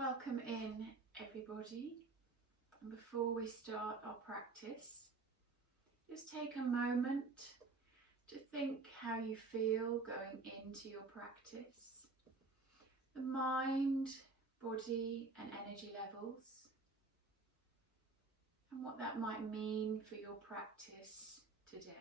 Welcome in, everybody. And before we start our practice, just take a moment to think how you feel going into your practice. The mind, body and energy levels, and what that might mean for your practice today.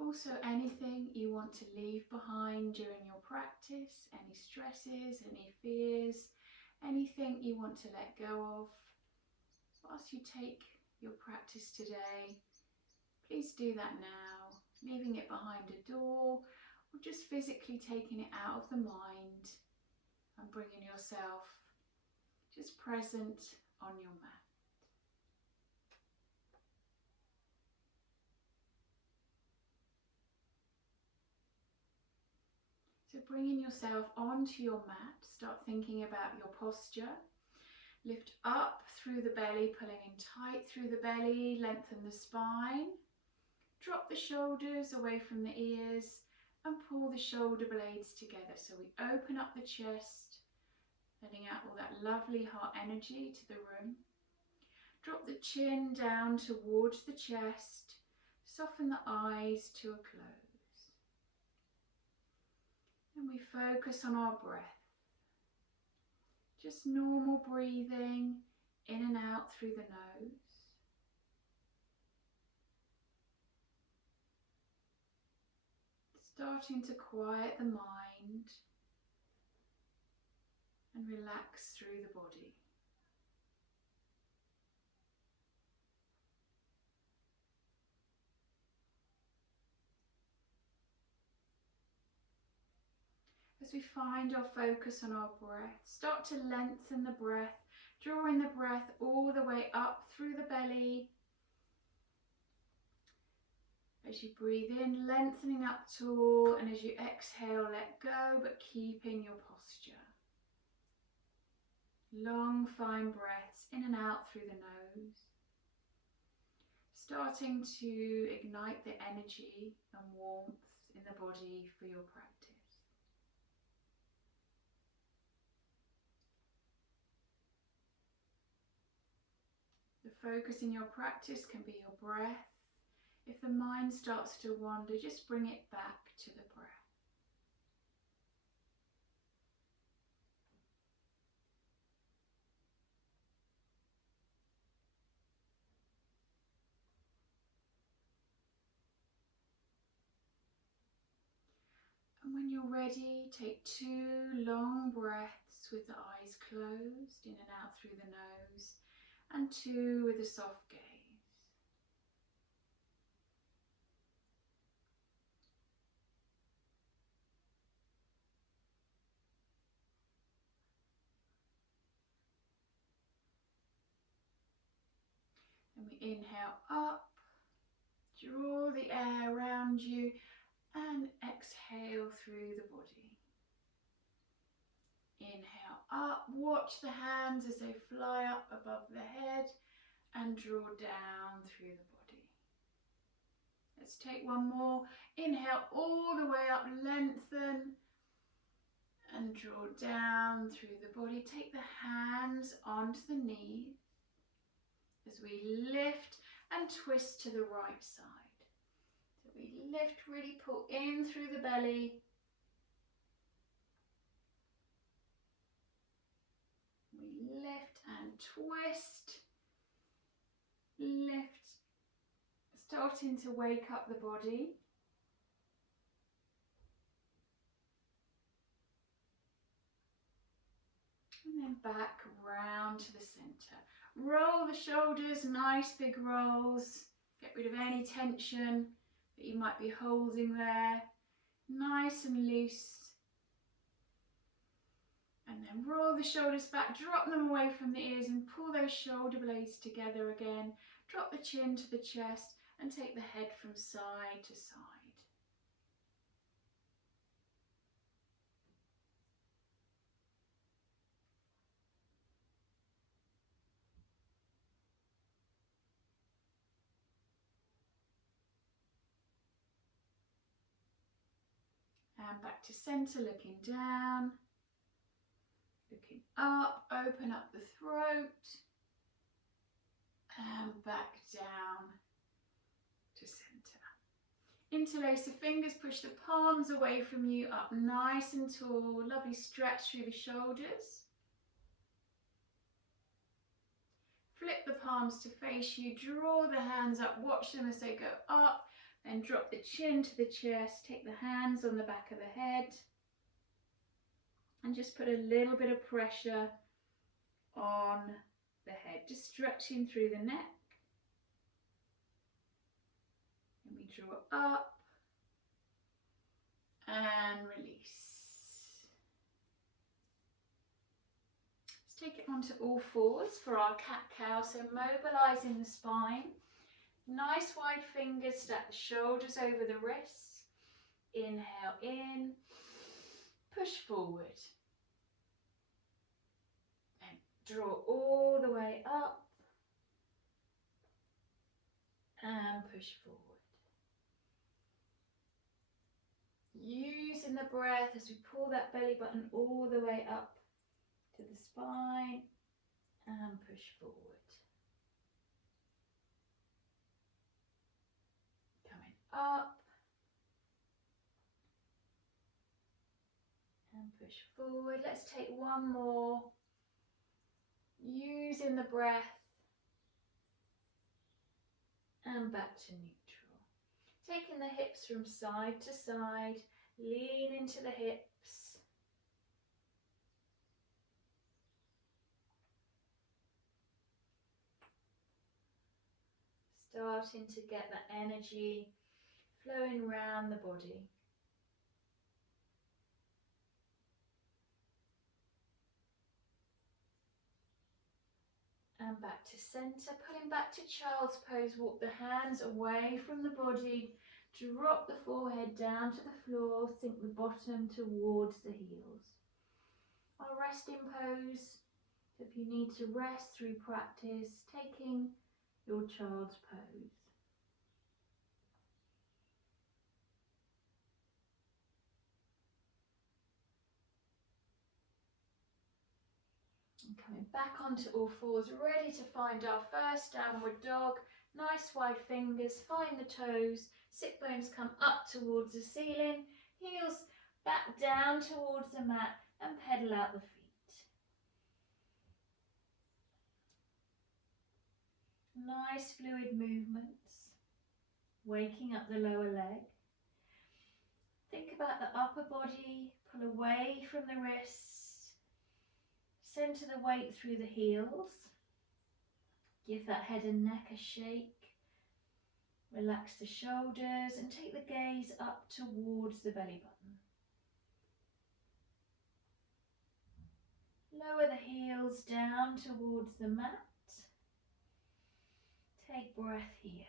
Also, anything you want to leave behind during your practice, any stresses, any fears, anything you want to let go of. Whilst you take your practice today, please do that now, leaving it behind a door or just physically taking it out of the mind and bringing yourself just present on your mat. So bringing yourself onto your mat, start thinking about your posture. Lift up through the belly, pulling in tight through the belly, lengthen the spine. Drop the shoulders away from the ears and pull the shoulder blades together. So we open up the chest, letting out all that lovely heart energy to the room. Drop the chin down towards the chest, soften the eyes to a close. And we focus on our breath. Just normal breathing in and out through the nose. Starting to quiet the mind and relax through the body. As we find our focus on our breath, start to lengthen the breath, drawing the breath all the way up through the belly. As you breathe in, lengthening up tall, and as you exhale, let go, but keeping your posture. Long, fine breaths in and out through the nose. Starting to ignite the energy and warmth in the body for your practice. The focus in your practice can be your breath. If the mind starts to wander, just bring it back to the breath. And when you're ready, take 2 long breaths with the eyes closed, in and out through the nose, and 2 with a soft gaze. And we inhale up, draw the air around you, and exhale through the body. Inhale up, watch the hands as they fly up above the head and draw down through the body. Let's take one more. Inhale all the way up, lengthen and draw down through the body. Take the hands onto the knees as we lift and twist to the right side. So we lift, really pull in through the belly. We lift and twist. Lift, starting to wake up the body. And then back round to the center. Roll the shoulders, nice big rolls. Get rid of any tension that you might be holding there. Nice and loose. And then roll the shoulders back, drop them away from the ears and pull those shoulder blades together again. Drop the chin to the chest and take the head from side to side. And back to center, looking down, looking up, open up the throat, and back down to center. Interlace the fingers, push the palms away from you, up nice and tall, lovely stretch through the shoulders. Flip the palms to face you, draw the hands up, watch them as they go up, then drop the chin to the chest, take the hands on the back of the head, and just put a little bit of pressure on the head, just stretching through the neck. And we draw up and release. Let's take it onto all fours for our cat-cow, so mobilizing the spine. Nice wide fingers, stack the shoulders over the wrists. Inhale in, push forward. And draw all the way up. And push forward. Using the breath as we pull that belly button all the way up to the spine and push forward. Coming up and push forward. Let's take one more. Using the breath and back to neutral. Taking the hips from side to side, lean into the hips. Starting to get that energy flowing around the body. And back to center, pulling back to child's pose, walk the hands away from the body, drop the forehead down to the floor, sink the bottom towards the heels. Our resting pose, if you need to rest through practice, taking your child's pose. And coming back onto all fours, ready to find our first downward dog. Nice wide fingers, find the toes, sit bones come up towards the ceiling, heels back down towards the mat and pedal out the feet. Nice fluid movements, waking up the lower leg. Think about the upper body, pull away from the wrists, center the weight through the heels, give that head and neck a shake, relax the shoulders and take the gaze up towards the belly button. Lower the heels down towards the mat. Take breath here.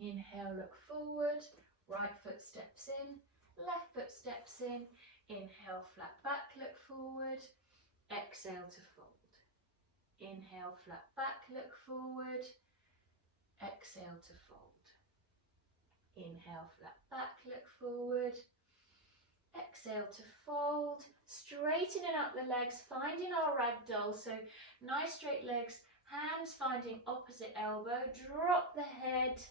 Inhale, look forward, right foot steps in, left foot steps in. Inhale, flat back, look forward. Exhale to fold. Inhale, flat back, look forward. Exhale to fold. Inhale, flat back, look forward. Exhale to fold. Straightening up the legs, finding our ragdoll. So nice straight legs, hands finding opposite elbow. Drop the head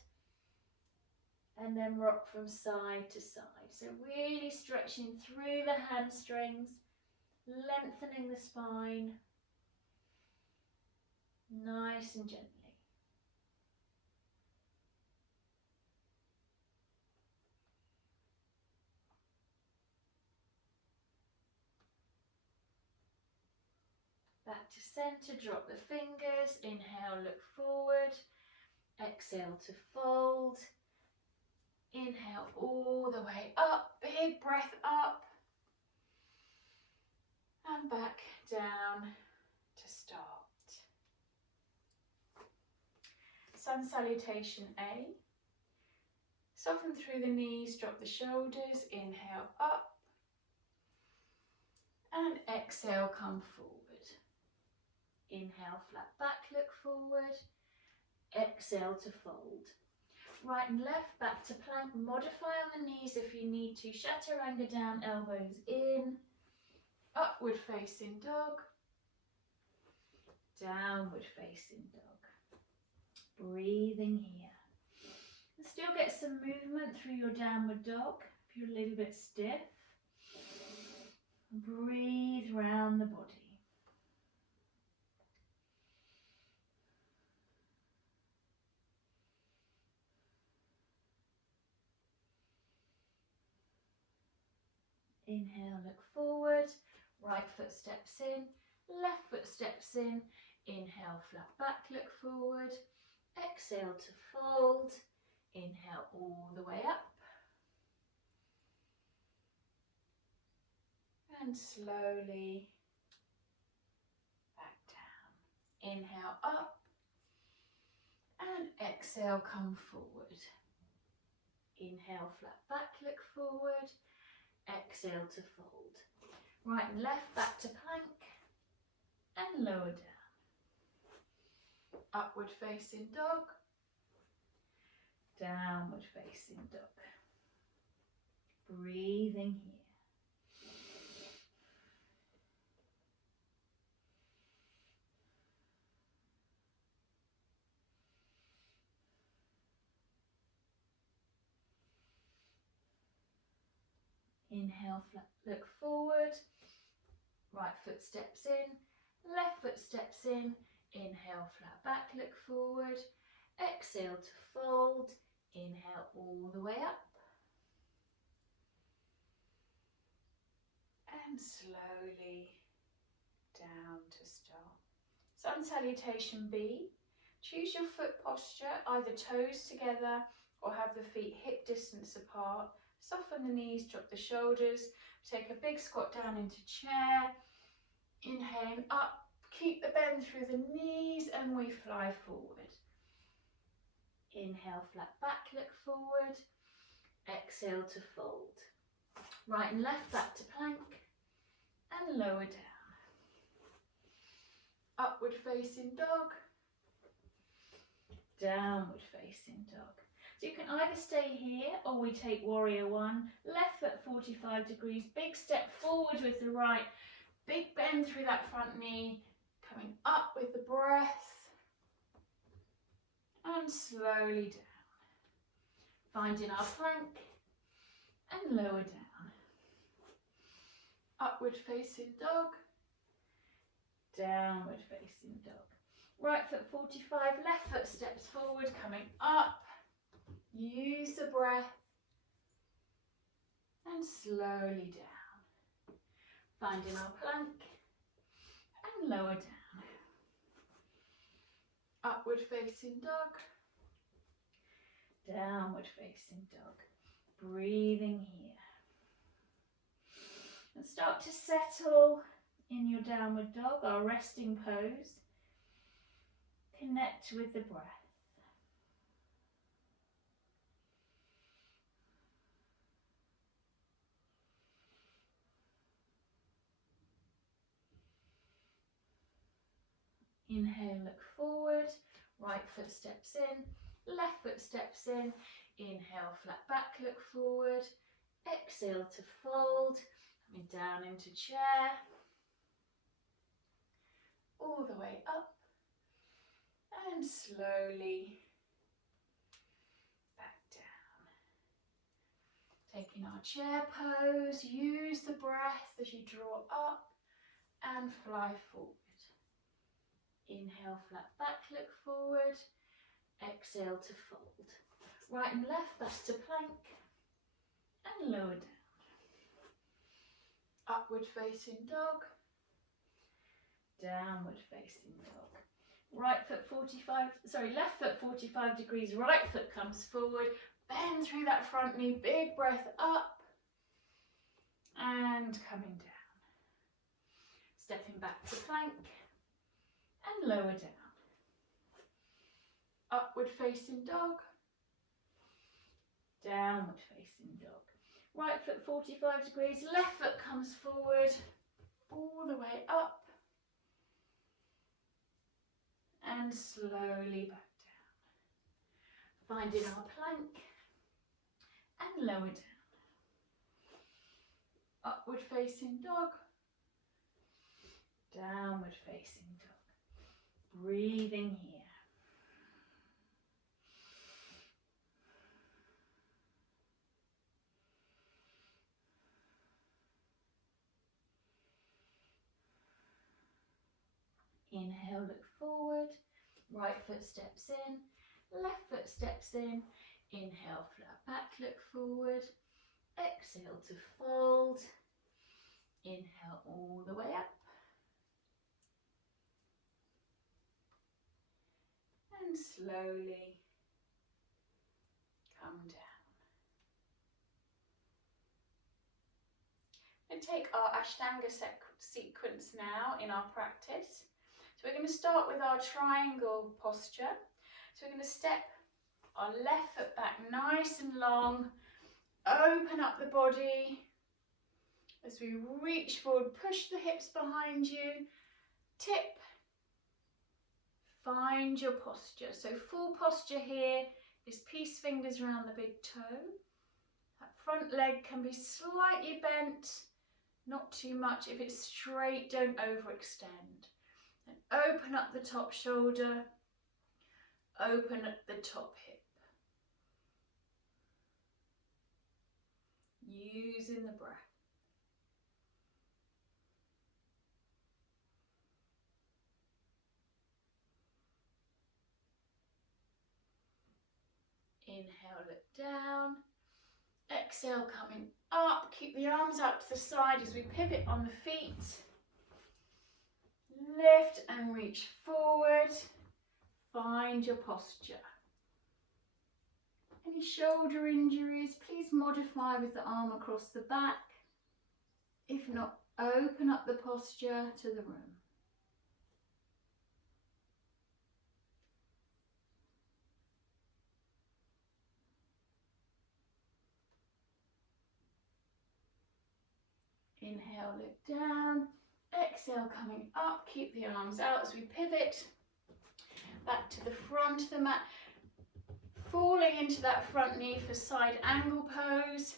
and then rock from side to side. So really stretching through the hamstrings, lengthening the spine, nice and gently. Back to center, drop the fingers, inhale, look forward, exhale to fold, inhale all the way up, big breath up, and back down to start. Sun Salutation A. Soften through the knees, drop the shoulders, inhale up. And exhale, come forward. Inhale, flat back, look forward. Exhale to fold. Right and left, back to plank. Modify on the knees if you need to. Chaturanga down, elbows in. Upward facing dog. Downward facing dog. Breathing here. And still get some movement through your downward dog if you're a little bit stiff. Breathe round the body. Inhale, look forward. Right foot steps in, left foot steps in. Inhale, flat back, look forward. Exhale to fold. Inhale all the way up. And slowly back down. Inhale up. And exhale, come forward. Inhale, flat back, look forward. Exhale to fold. Right and left, back to plank. And lower down. Upward facing dog. Downward facing dog. Breathing here. Inhale, look forward. Right foot steps in, left foot steps in. Inhale, flat back, look forward. Exhale to fold. Inhale all the way up. And slowly down to stop. Sun salutation B. Choose your foot posture, either toes together or have the feet hip distance apart. Soften the knees, drop the shoulders. Take a big squat down into chair. Inhaling up, keep the bend through the knees and we fly forward. Inhale, flat back, look forward. Exhale to fold. Right and left, back to plank and lower down. Upward facing dog. Downward facing dog. So you can either stay here or we take warrior one. Left foot 45 degrees, big step forward with the right. Big bend through that front knee, coming up with the breath. And slowly down. Finding our plank and lower down. Upward facing dog. Downward facing dog. Right foot 45, left foot steps forward, coming up. Use the breath. And slowly down. Finding our plank and lower down. Upward facing dog. Downward facing dog. Breathing here. And start to settle in your downward dog, our resting pose. Connect with the breath. Inhale, look forward, right foot steps in, left foot steps in. Inhale, flat back, look forward. Exhale to fold, coming down into chair. All the way up and slowly back down. Taking our chair pose, use the breath as you draw up and fly forward. Inhale, flat back, look forward. Exhale to fold. Right and left, back to plank and lower down. Upward facing dog. Downward facing dog. Left foot 45 degrees, right foot comes forward. Bend through that front knee, big breath up and coming down. Stepping back to plank and lower down. Upward facing dog. Downward facing dog. Right foot 45 degrees, left foot comes forward, all the way up, and slowly back down. Finding our plank, and lower down. Upward facing dog, downward facing dog. Breathing here. Inhale, look forward, right foot steps in, left foot steps in. Inhale, flat back, look forward. Exhale to fold. Inhale all the way up. And slowly come down. And take our Ashtanga sequence now in our practice. So we're going to start with our triangle posture. So we're going to step our left foot back nice and long, open up the body. As we reach forward, push the hips behind you, tip, find your posture. So full posture here is peace fingers around the big toe. That front leg can be slightly bent, not too much. If it's straight, don't overextend. And open up the top shoulder, open up the top hip. Using the breath. Inhale, look down. Exhale, coming up. Keep the arms out to the side as we pivot on the feet. Lift and reach forward. Find your posture. Any shoulder injuries, please modify with the arm across the back. If not, open up the posture to the room. Inhale, look down. Exhale, coming up. Keep the arms out as we pivot. Back to the front of the mat. Falling into that front knee for side angle pose.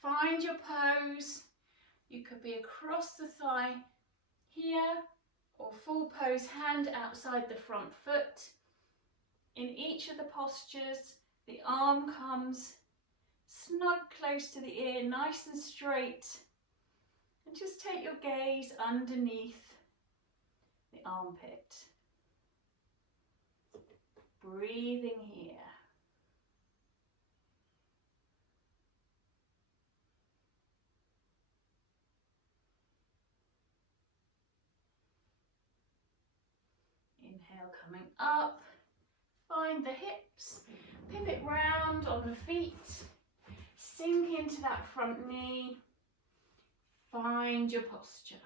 Find your pose. You could be across the thigh here, or full pose, hand outside the front foot. In each of the postures, the arm comes snug close to the ear, nice and straight. And just take your gaze underneath the armpit. Breathing here. Inhale, coming up. Find the hips. Pivot round on the feet. Sink into that front knee. Find your posture.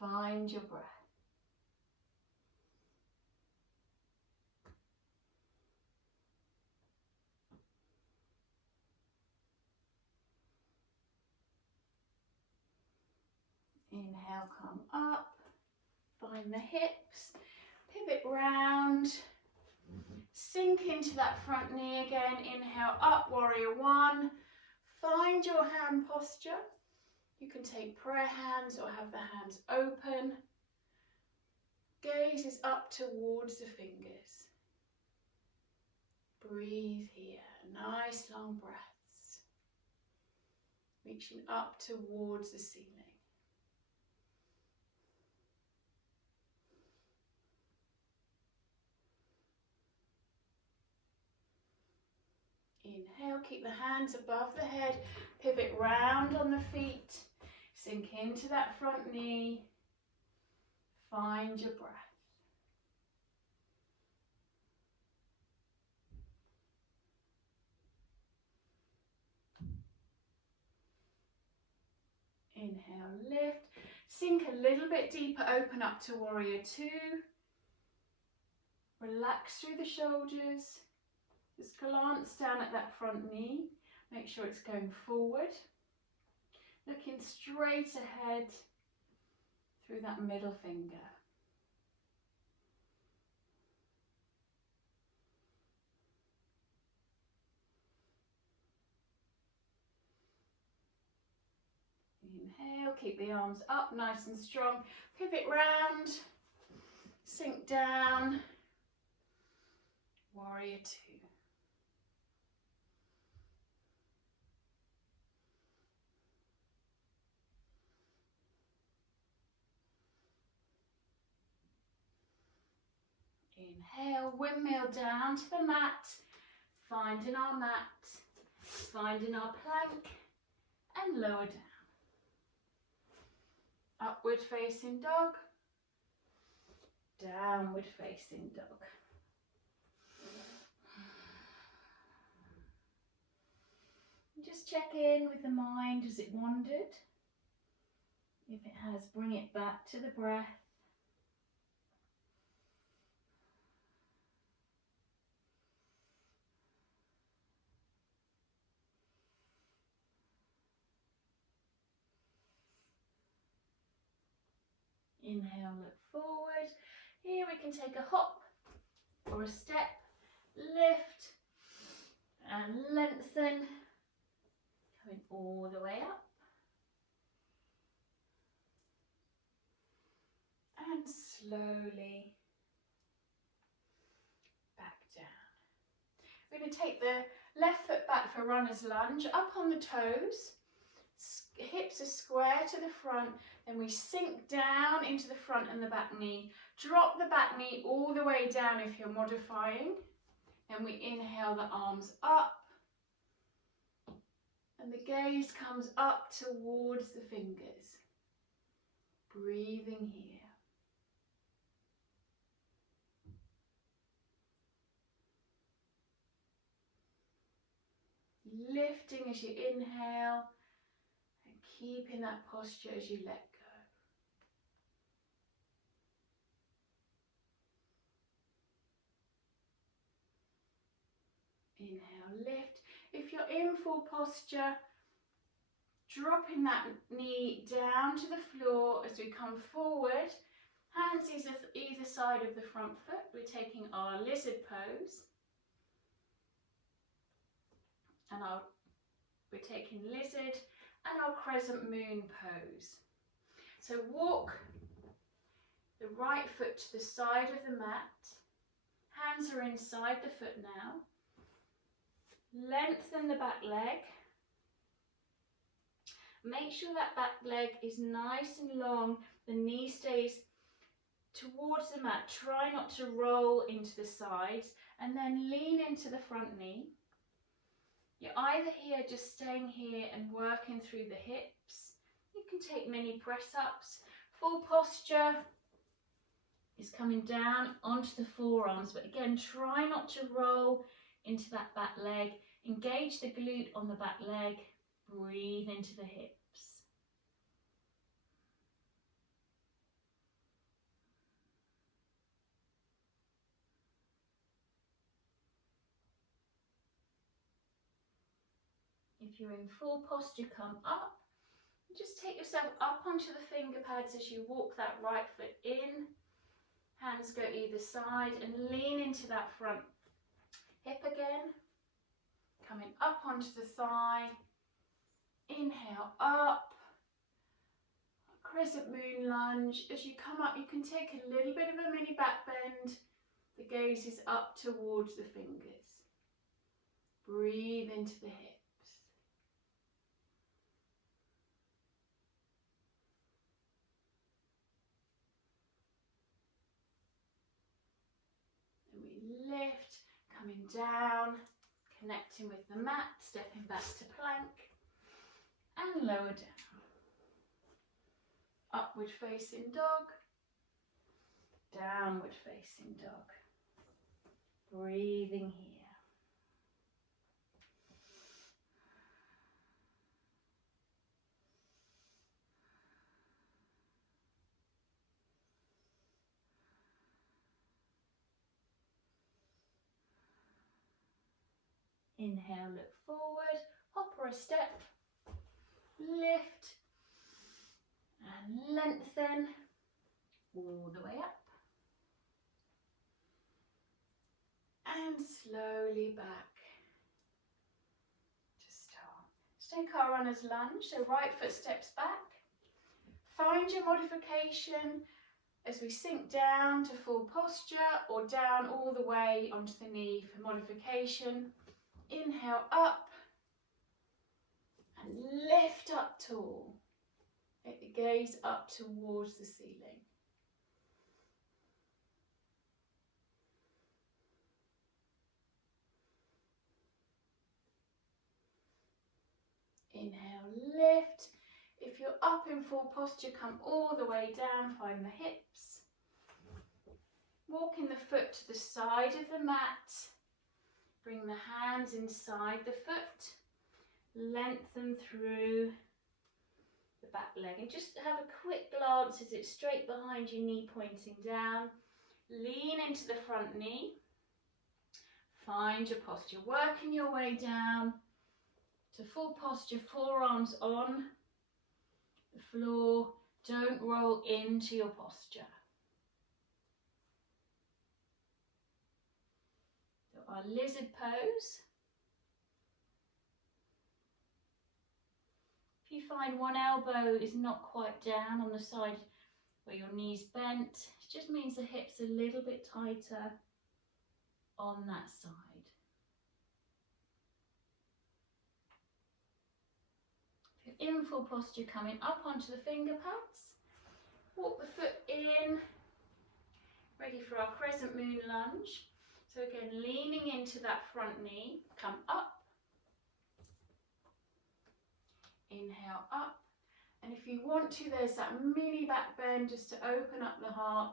Find your breath. Inhale, come up. Find the hips. Pivot round. Sink into that front knee again. Inhale up, warrior one. Find your hand posture. You can take prayer hands or have the hands open. Gaze is up towards the fingers. Breathe here. Nice long breaths. Reaching up towards the ceiling. Inhale, keep the hands above the head, pivot round on the feet, sink into that front knee, find your breath. Inhale, lift, sink a little bit deeper, open up to warrior two. Relax through the shoulders. Just glance down at that front knee. Make sure it's going forward. Looking straight ahead through that middle finger. Inhale, keep the arms up nice and strong. Pivot round, sink down, warrior two. Inhale, windmill down to the mat, finding our mat, finding our plank, and lower down. Upward facing dog, downward facing dog. Just check in with the mind, has it wandered? If it has, bring it back to the breath. Inhale, look forward. Here we can take a hop or a step, lift and lengthen, coming all the way up. And slowly back down. We're going to take the left foot back for runner's lunge, up on the toes, hips are square to the front, then we sink down into the front and the back knee. Drop the back knee all the way down if you're modifying, and we inhale the arms up, and the gaze comes up towards the fingers. Breathing here. Lifting as you inhale and keeping that posture as you let go. Inhale, lift. If you're in full posture, dropping that knee down to the floor as we come forward. Hands either side of the front foot. We're taking our lizard pose. And we're taking lizard and our crescent moon pose. So walk the right foot to the side of the mat. Hands are inside the foot now. Lengthen the back leg. Make sure that back leg is nice and long. The knee stays towards the mat. Try not to roll into the sides, and then lean into the front knee. You're either here just staying here and working through the hips. You can take mini press-ups. Full posture is coming down onto the forearms, but again, try not to roll into that back leg. Engage the glute on the back leg. Breathe into the hips. If you're in full posture, come up. Just take yourself up onto the finger pads as you walk that right foot in. Hands go either side and lean into that front hip again. Coming up onto the thigh. Inhale up. Crescent moon lunge. As you come up, you can take a little bit of a mini back bend. The gaze is up towards the fingers. Breathe into the hips. And we lift, coming down, connecting with the mat, stepping back to plank, and lower down. Upward facing dog, downward facing dog. Breathing here. Inhale, look forward, hop or a step, lift and lengthen all the way up. And slowly back to start. Let's take our runner's lunge, so right foot steps back. Find your modification as we sink down to full posture or down all the way onto the knee for modification. Inhale up and lift up tall. Take the gaze up towards the ceiling. Inhale, lift. If you're up in full posture, come all the way down, find the hips. Walking the foot to the side of the mat. Bring the hands inside the foot. Lengthen through the back leg. And just have a quick glance, is it straight behind your knee pointing down? Lean into the front knee. Find your posture. Working your way down to full posture, forearms on the floor. Don't roll into your posture. So our lizard pose. If you find one elbow is not quite down on the side where your knee's bent, it just means the hips are a little bit tighter on that side. If you're in full posture, coming up onto the finger pads, walk the foot in, ready for our crescent moon lunge. So again, leaning into that front knee, come up, inhale up, and if you want to, there's that mini back bend just to open up the heart,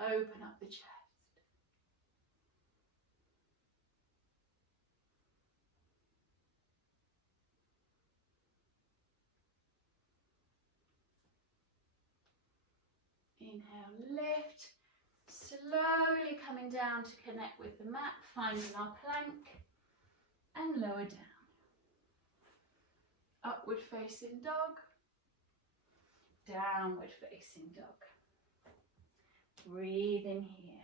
open up the chest. Inhale, lift, slowly coming down to connect with the mat, finding our plank, and lower down. Upward facing dog, downward facing dog. Breathe in here.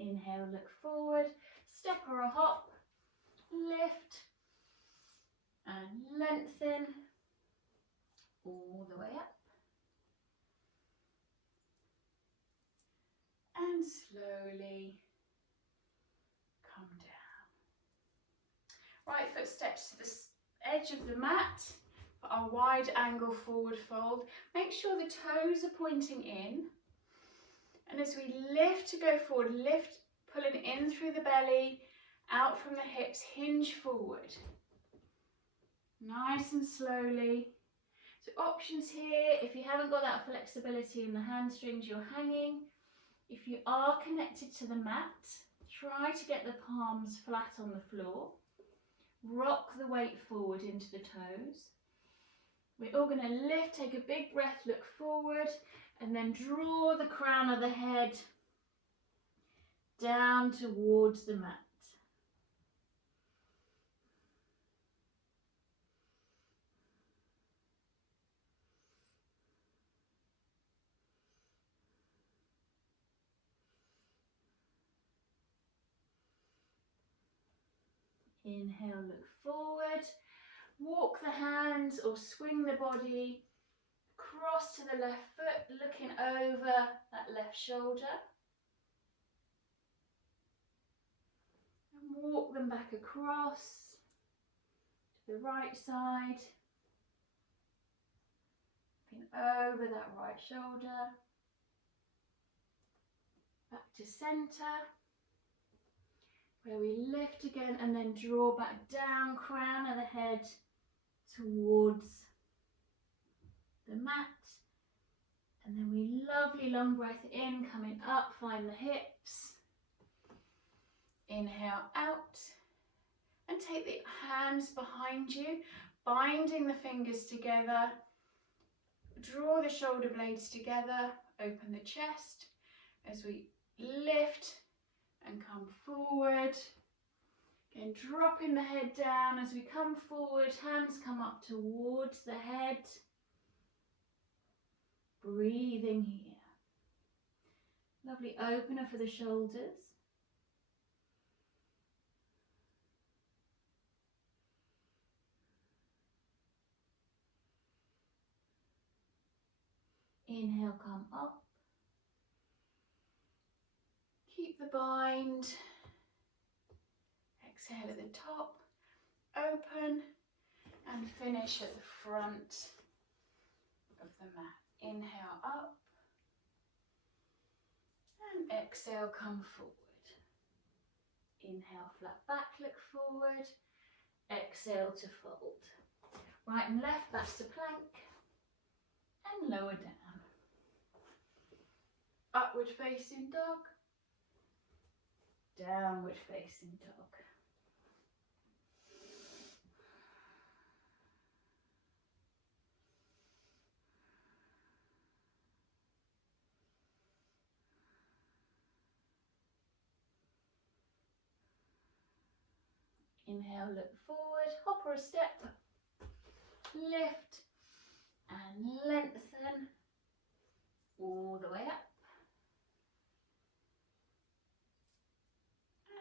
Inhale, look forward, step or a hop, lift and lengthen all the way up. And slowly come down. Right foot steps to the edge of the mat for our wide angle forward fold. Make sure the toes are pointing in. And as we lift to go forward, lift, pulling in through the belly, out from the hips, hinge forward. Nice and slowly. So options here, if you haven't got that flexibility in the hamstrings, you're hanging. If you are connected to the mat, try to get the palms flat on the floor. Rock the weight forward into the toes. We're all going to lift, take a big breath, look forward, and then draw the crown of the head down towards the mat. Inhale, look forward. Walk the hands or swing the body across to the left foot, looking over that left shoulder. And walk them back across to the right side. Looking over that right shoulder. Back to centre. Where we lift again and then draw back down, crown of the head towards the mat. And then we lovely long breath in, coming up, find the hips. Inhale out And take the hands behind you, binding the fingers together. Draw the shoulder blades together, open the chest as we lift and come forward. Again, dropping the head down as we come forward, hands come up towards the head. Breathing here. Lovely opener for the shoulders. Inhale, come up. Keep the bind. Exhale at the top. Open and finish at the front of the mat. Inhale up. And exhale, come forward. Inhale, flat back, look forward. Exhale to fold. Right and left, back to plank. And lower down. Upward facing dog. Downward facing dog. Inhale, look forward, hop or a step, lift and lengthen all the way up.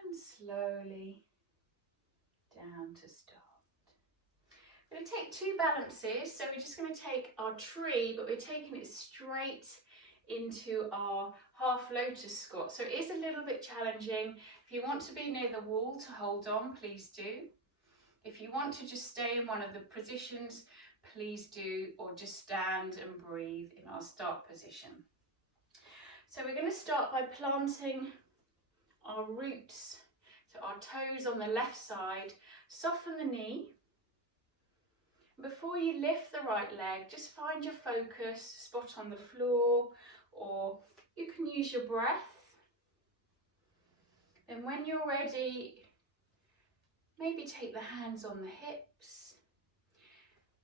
And slowly down to start. We're going to take two balances, so we're just going to take our tree, but we're taking it straight into our half lotus squat. So it is a little bit challenging. If you want to be near the wall to hold on, please do. If you want to just stay in one of the positions, please do, or just stand and breathe in our start position. So we're going to start by planting our roots, so our toes on the left side. Soften the knee. Before you lift the right leg, just find your focus spot on the floor, or you can use your breath. And when you're ready, maybe take the hands on the hips.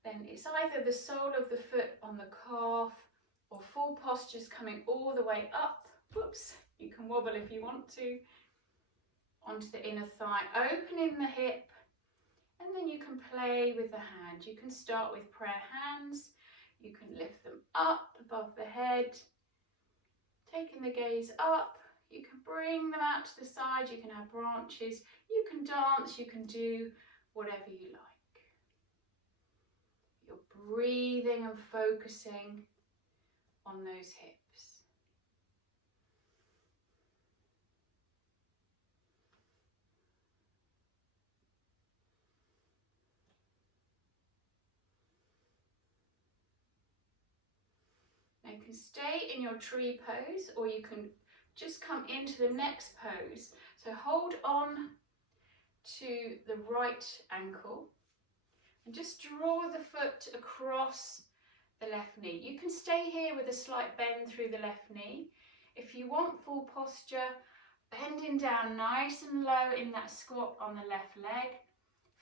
Then it's either the sole of the foot on the calf, or full postures coming all the way up. Whoops, you can wobble if you want to, onto the inner thigh, opening the hip, and then you can play with the hand. You can start with prayer hands, you can lift them up above the head, taking the gaze up. You can bring them out to the side, you can have branches, you can dance, you can do whatever you like. You're breathing and focusing on those hips. Now you can stay in your tree pose, or you can just come into the next pose. So hold on to the right ankle and just draw the foot across the left knee. You can stay here with a slight bend through the left knee. If you want full posture, bending down nice and low in that squat on the left leg.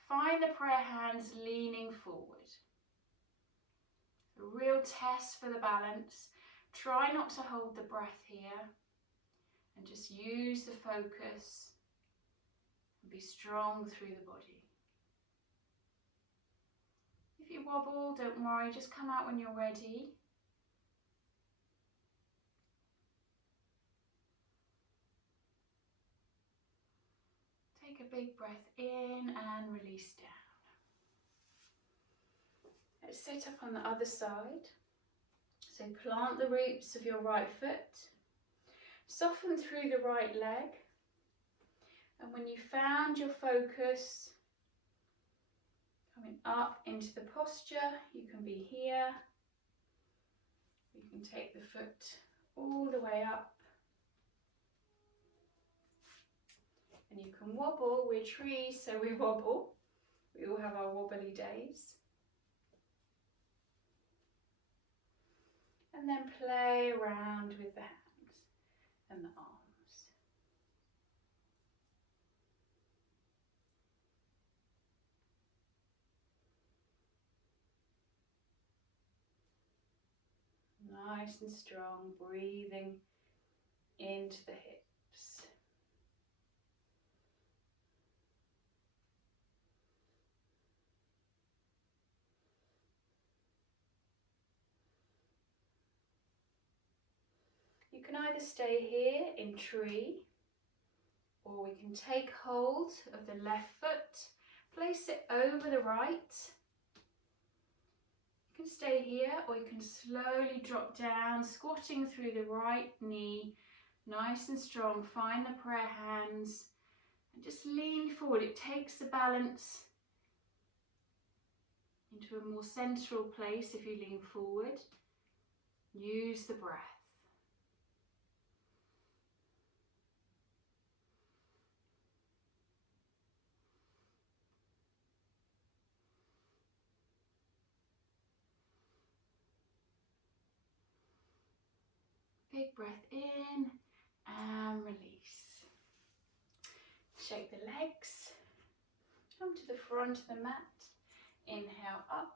Find the prayer hands leaning forward. A real test for the balance. Try not to hold the breath here, and just use the focus and be strong through the body. If you wobble, don't worry, just come out when you're ready. Take a big breath in and release down. Let's sit up on the other side. So plant the roots of your right foot. Soften through the right leg. And when you found your focus, coming up into the posture, you can be here. You can take the foot all the way up. And you can wobble. We're trees, so we wobble. We all have our wobbly days. And then play around with the hands and the arms. nice and strong, breathing into the hips. You can either stay here in tree, or we can take hold of the left foot, place it over the right. You can stay here, or you can slowly drop down, squatting through the right knee, nice and strong. Find the prayer hands and just lean forward. It takes the balance into a more central place if you lean forward. Use the breath. Big breath in and release. Shake the legs. Come to the front of the mat. Inhale up.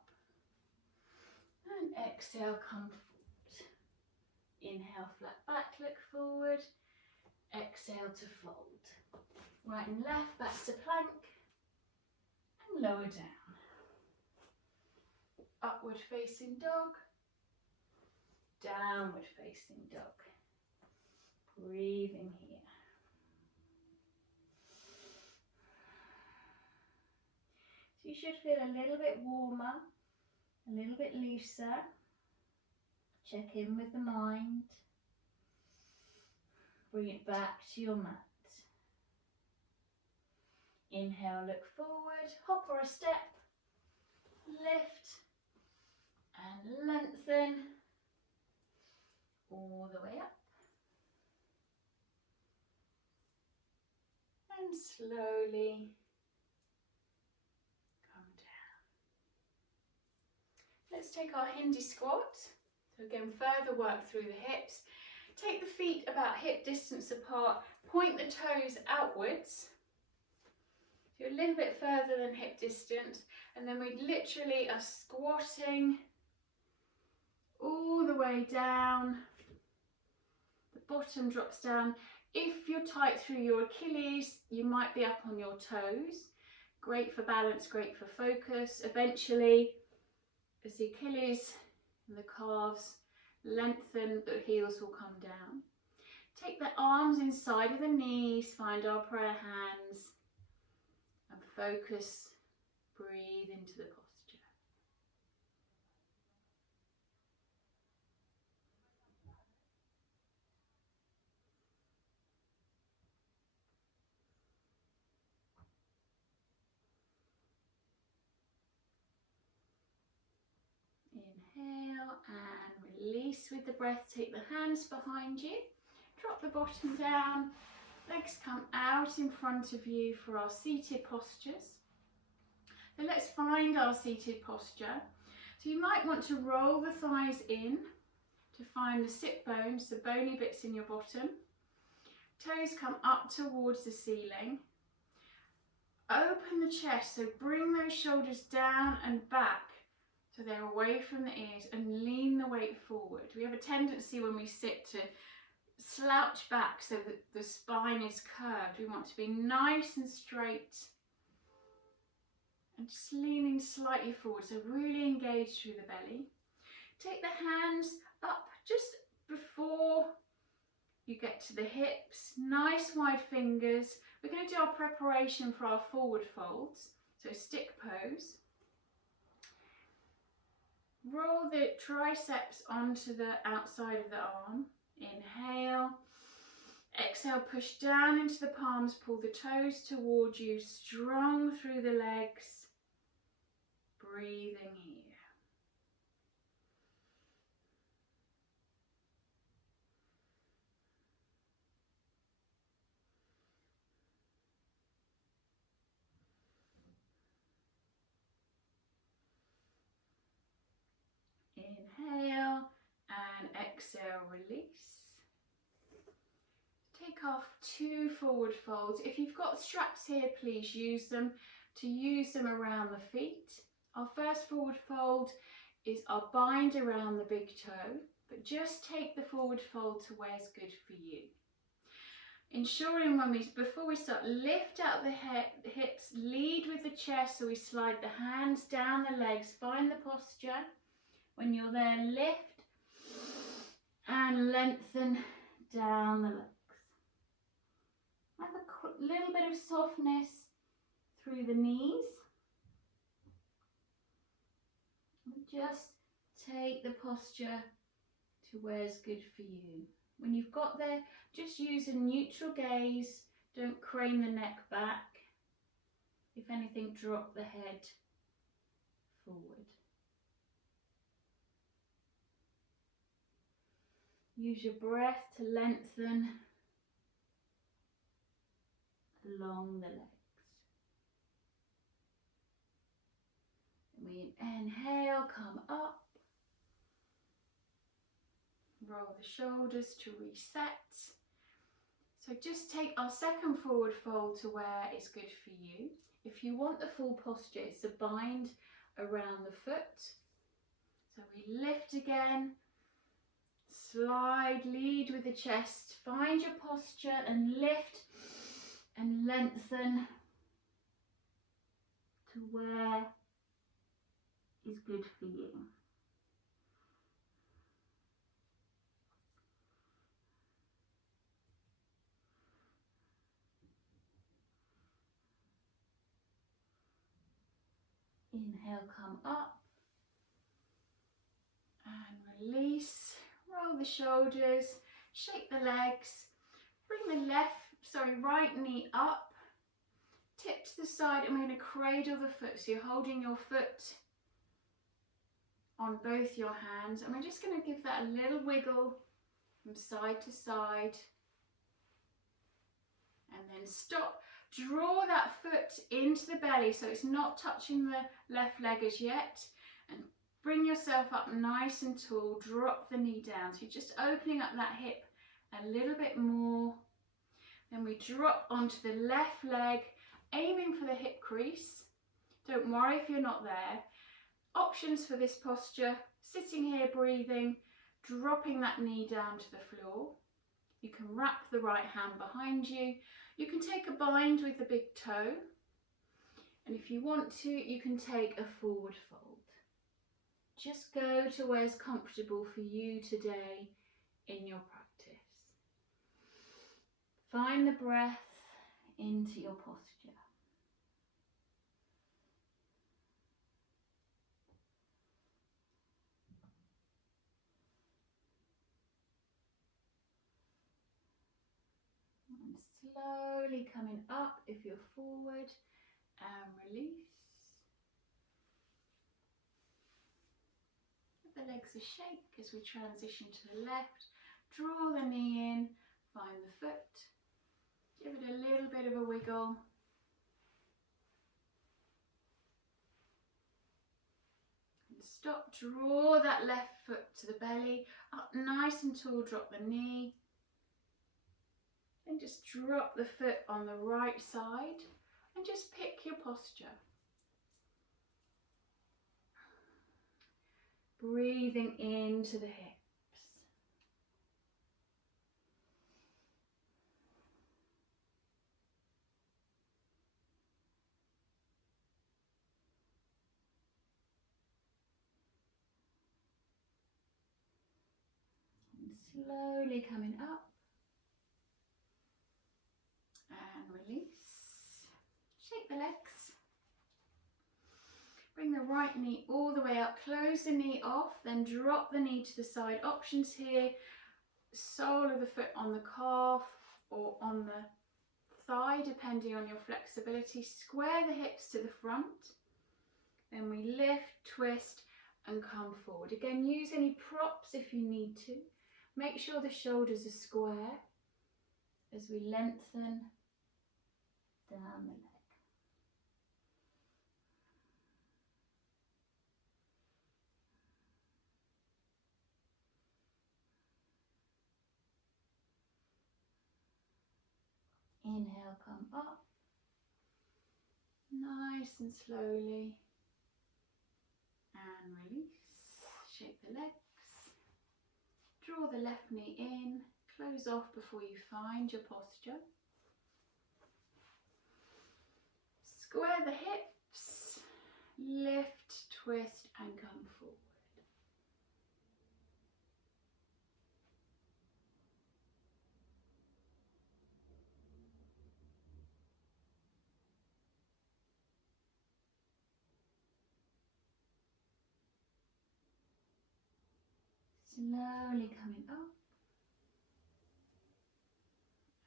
And exhale, come forward. Inhale, flat back, look forward. Exhale to fold. Right and left, back to plank. And lower down. Upward facing dog. Downward facing dog. Breathing here. So you should feel a little bit warmer, a little bit looser. Check in with the mind. Bring it back to your mat. Inhale, look forward, hop or a step, lift and lengthen all the way up. And slowly come down. Let's take our Hindi squat. So again, further work through the hips. Take the feet about hip distance apart, point the toes outwards. So a little bit further than hip distance, and then we literally are squatting all the way down. The bottom drops down. If you're tight through your Achilles, you might be up on your toes. Great for balance, great for focus. Eventually, as the Achilles and the calves lengthen, the heels will come down. Take the arms inside of the knees, find our prayer hands, and focus, breathe into the posture. Inhale and release with the breath. Take the hands behind you, drop the bottom down, legs come out in front of you for our seated postures. So let's find our seated posture. So you might want to roll the thighs in to find the sit bones, the bony bits in your bottom. Toes come up towards the ceiling. Open the chest, so bring those shoulders down and back so they're away from the ears, and lean the weight forward. We have a tendency when we sit to slouch back so that the spine is curved. We want to be nice and straight and just leaning slightly forward, so really engage through the belly. Take the hands up just before you get to the hips, nice wide fingers. We're going to do our preparation for our forward folds, so stick pose. Roll the triceps onto the outside of the arm. Inhale. Exhale, push down into the palms, pull the toes towards you, strong through the legs. Breathing here. Inhale and exhale, release. Take off 2 forward folds. If you've got straps here, please use them around the feet. Our first forward fold is our bind around the big toe. but just take the forward fold to where's good for you. Ensuring before we start, lift out the hips, lead with the chest, so we slide the hands down the legs, find the posture. When you're there, lift and lengthen down the legs. Have a little bit of softness through the knees. Just take the posture to where's good for you. When you've got there, just use a neutral gaze. Don't crane the neck back. If anything, drop the head forward. Use your breath to lengthen along the legs. And we inhale, come up. Roll the shoulders to reset. So just take our second forward fold to where it's good for you. If you want the full posture, it's a bind around the foot. So we lift again, slide, lead with the chest, find your posture and lift and lengthen to where is good for you. Inhale, come up and release. Roll the shoulders, shake the legs, bring the right knee up, tip to the side, and we're going to cradle the foot. So you're holding your foot on both your hands, and we're just going to give that a little wiggle from side to side, and then stop. Draw that foot into the belly so it's not touching the left leg as yet, and bring yourself up nice and tall. Drop the knee down, so you're just opening up that hip a little bit more. Then we drop onto the left leg, aiming for the hip crease. Don't worry if you're not there. Options for this posture: sitting here breathing, dropping that knee down to the floor. You can wrap the right hand behind you. You can take a bind with the big toe. And if you want to, you can take a forward fold. Just go to where's comfortable for you today in your practice. Find the breath into your posture. And slowly coming up if you're forward, and release. Give the legs a shake as we transition to the left. Draw the knee in, find the foot. Give it a little bit of a wiggle. And stop, draw that left foot to the belly, up nice and tall, drop the knee. Then just drop the foot on the right side and just pick your posture. Breathing into the hips. And slowly coming up. And release. Shake the legs. Bring the right knee all the way up. Close the knee off, then drop the knee to the side. Options here: sole of the foot on the calf or on the thigh, depending on your flexibility. Square the hips to the front. Then we lift, twist, and come forward. Again, use any props if you need to. Make sure the shoulders are square as we lengthen down the leg. Inhale, come up, nice and slowly, and release. Shake the legs. Draw the left knee in, close off before you find your posture. Square the hips, lift, twist and come forward. Slowly coming up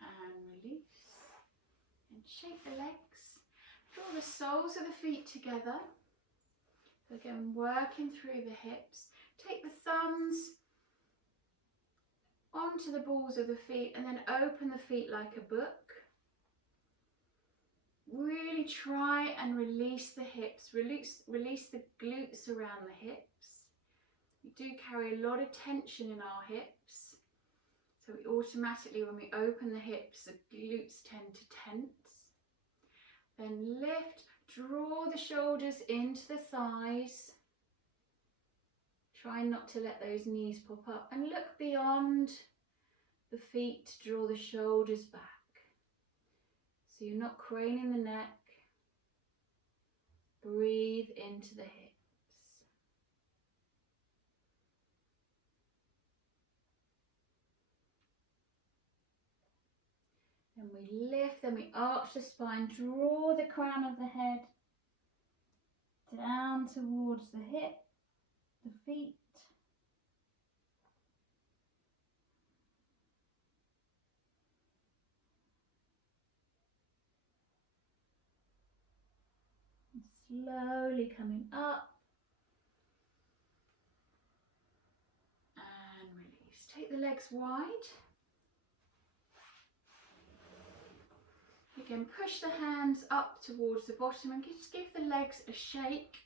and release, and shake the legs. Draw the soles of the feet together. Again, working through the hips. Take the thumbs onto the balls of the feet and then open the feet like a book. Really try and release the hips, release the glutes around the hips. We do carry a lot of tension in our hips, so we automatically, when we open the hips, the glutes tend to tense. Then lift, draw the shoulders into the thighs. Try not to let those knees pop up, and look beyond the feet to draw the shoulders back. So you're not craning the neck. Breathe into the hips. Then we lift, then we arch the spine, draw the crown of the head down towards the hip, the feet. And slowly coming up and release. Take the legs wide. Again, push the hands up towards the bottom and just give the legs a shake.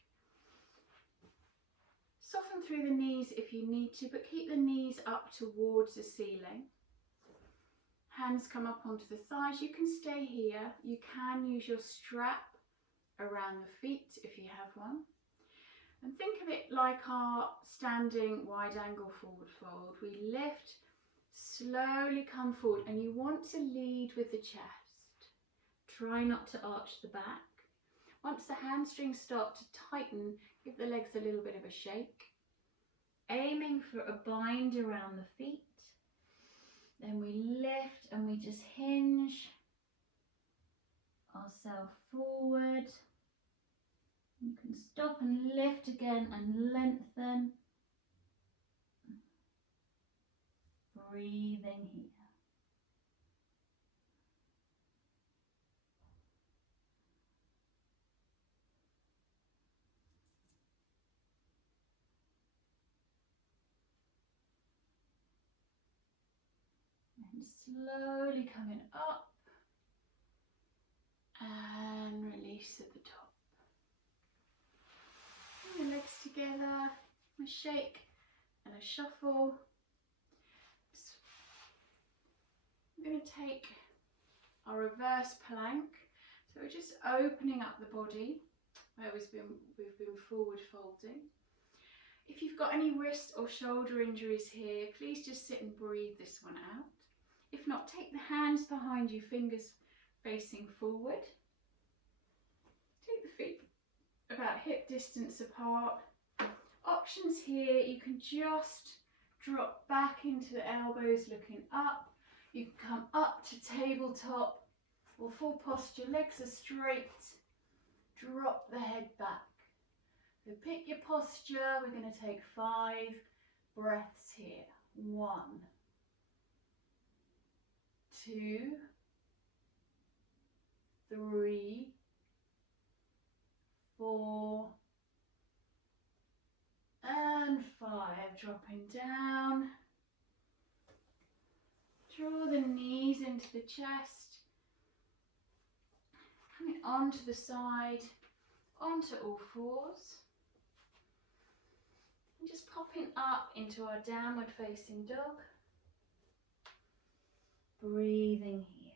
Soften through the knees if you need to, but keep the knees up towards the ceiling. Hands come up onto the thighs. You can stay here. You can use your strap around the feet if you have one. And think of it like our standing wide angle forward fold. We lift, slowly come forward, and you want to lead with the chest. Try not to arch the back. Once the hamstrings start to tighten, give the legs a little bit of a shake. Aiming for a bind around the feet. Then we lift and we just hinge ourselves forward. You can stop and lift again and lengthen. Breathing here. And slowly coming up and release at the top. Bring the legs together, a shake and a shuffle. I'm going to take our reverse plank. So we're just opening up the body where we've been forward folding. If you've got any wrist or shoulder injuries here, please just sit and breathe this one out. If not, take the hands behind you, fingers facing forward. Take the feet about hip distance apart. Options here, you can just drop back into the elbows looking up. You can come up to tabletop or full posture, legs are straight. Drop the head back. So pick your posture. We're going to take 5 breaths here. 1, 2, 3, 4, and 5. Dropping down. Draw the knees into the chest. Coming onto the side, onto all fours. And just popping up into our downward facing dog. Breathing here.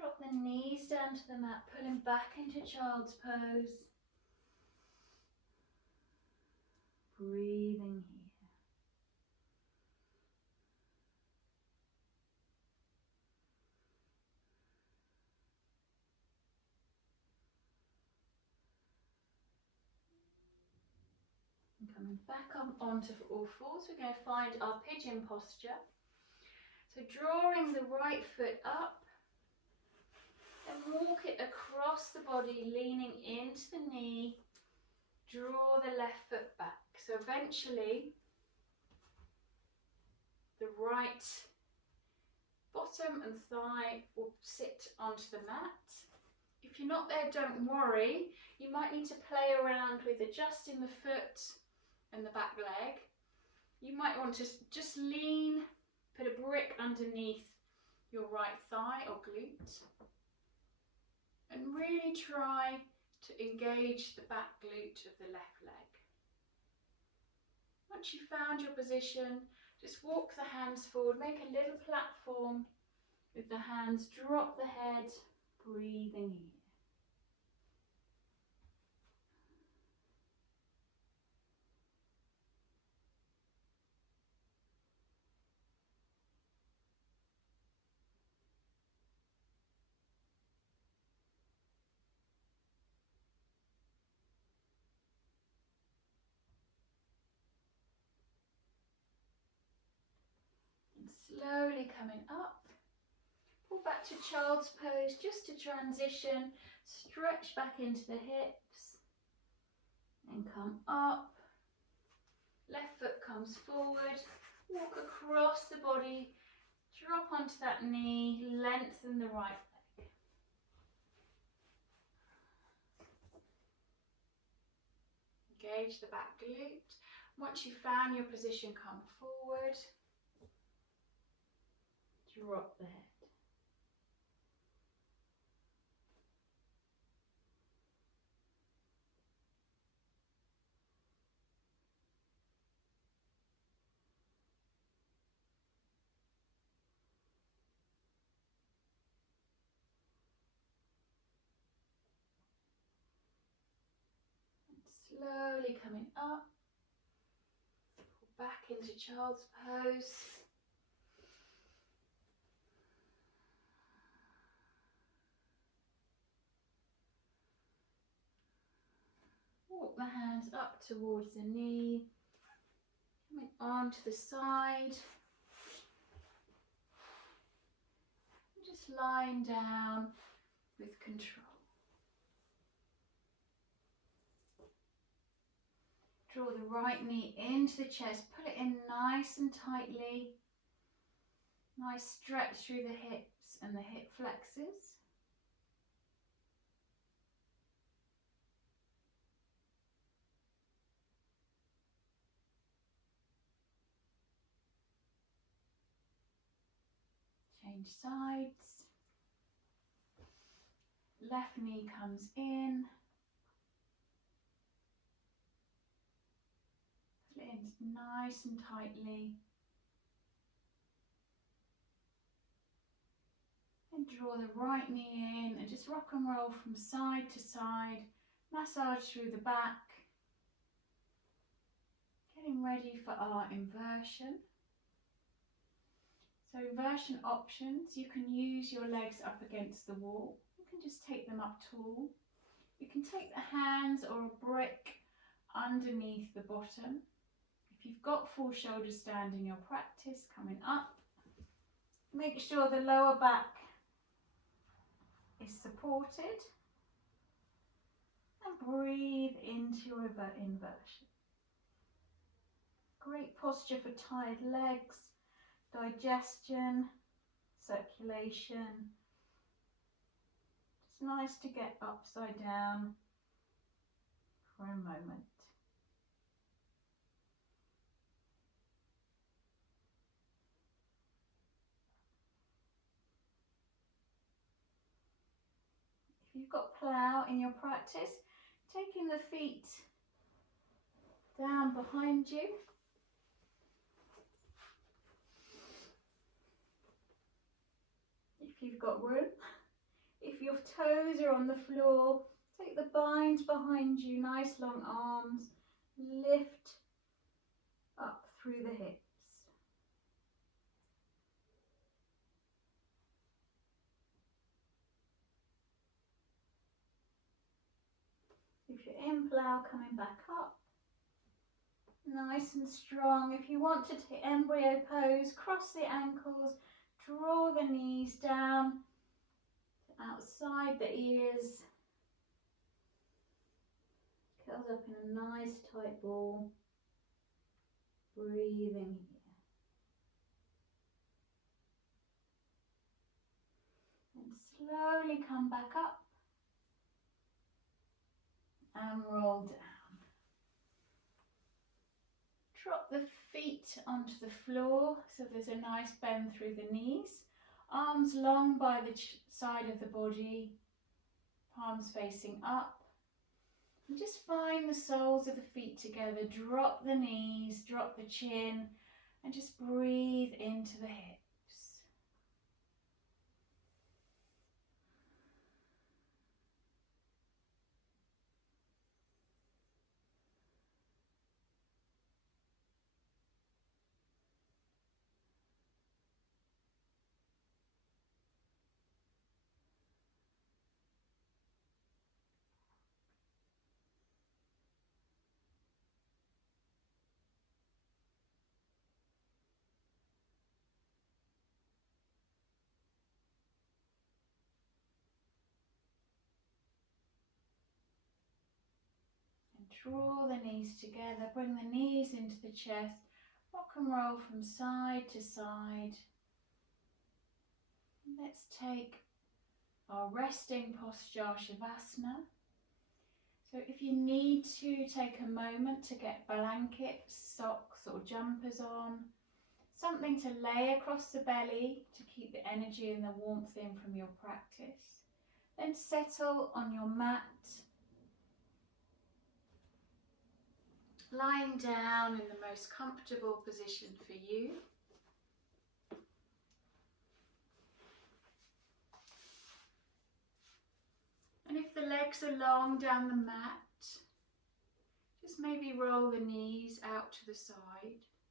Drop the knees down to the mat, pulling back into child's pose. Breathing here. And coming back onto all fours, we're going to find our pigeon posture. So drawing the right foot up, and walk it across the body, leaning into the knee. Draw the left foot back. So eventually, the right bottom and thigh will sit onto the mat. If you're not there, don't worry. You might need to play around with adjusting the foot and the back leg. You might want to just lean, put a brick underneath your right thigh or glute. And really try to engage the back glute of the left leg. Once you've found your position, just walk the hands forward, make a little platform with the hands, drop the head, breathing here. Slowly coming up, pull back to child's pose just to transition, stretch back into the hips and come up, left foot comes forward, walk across the body, drop onto that knee, lengthen the right leg. Engage the back glute. Once you've found your position, come forward. Drop the head. And slowly coming up. Pull back into child's pose. Walk the hands up towards the knee, coming on to the side. And just lying down with control. Draw the right knee into the chest, pull it in nice and tightly. Nice stretch through the hips and the hip flexors. Change sides. Left knee comes in. Pull it in nice and tightly. And draw the right knee in and just rock and roll from side to side. Massage through the back. Getting ready for our inversion. So inversion options, you can use your legs up against the wall. You can just take them up tall. You can take the hands or a brick underneath the bottom. If you've got full shoulder stand in your practice, coming up, make sure the lower back is supported. And breathe into your inversion. Great posture for tired legs. Digestion, circulation. It's nice to get upside down for a moment. If you've got plough in your practice, taking the feet down behind you. If you've got room, If your toes are on the floor, take the binds behind you, nice long arms, lift up through the hips. If you're in plough, coming back up, nice and strong. If you want to take embryo pose, cross the ankles, draw the knees down outside the ears, curled up in a nice tight ball, breathing here. And slowly come back up and roll down. Drop the feet onto the floor so there's a nice bend through the knees. Arms long by the side of the body, palms facing up. And just find the soles of the feet together. Drop the knees, drop the chin, and just breathe into the hips. Draw the knees together, bring the knees into the chest, rock and roll from side to side. Let's take our resting posture, Shavasana. So if you need to take a moment to get blankets, socks or jumpers on, something to lay across the belly to keep the energy and the warmth in from your practice, then settle on your mat, lying down in the most comfortable position for you. And if the legs are long down the mat, just maybe roll the knees out to the side.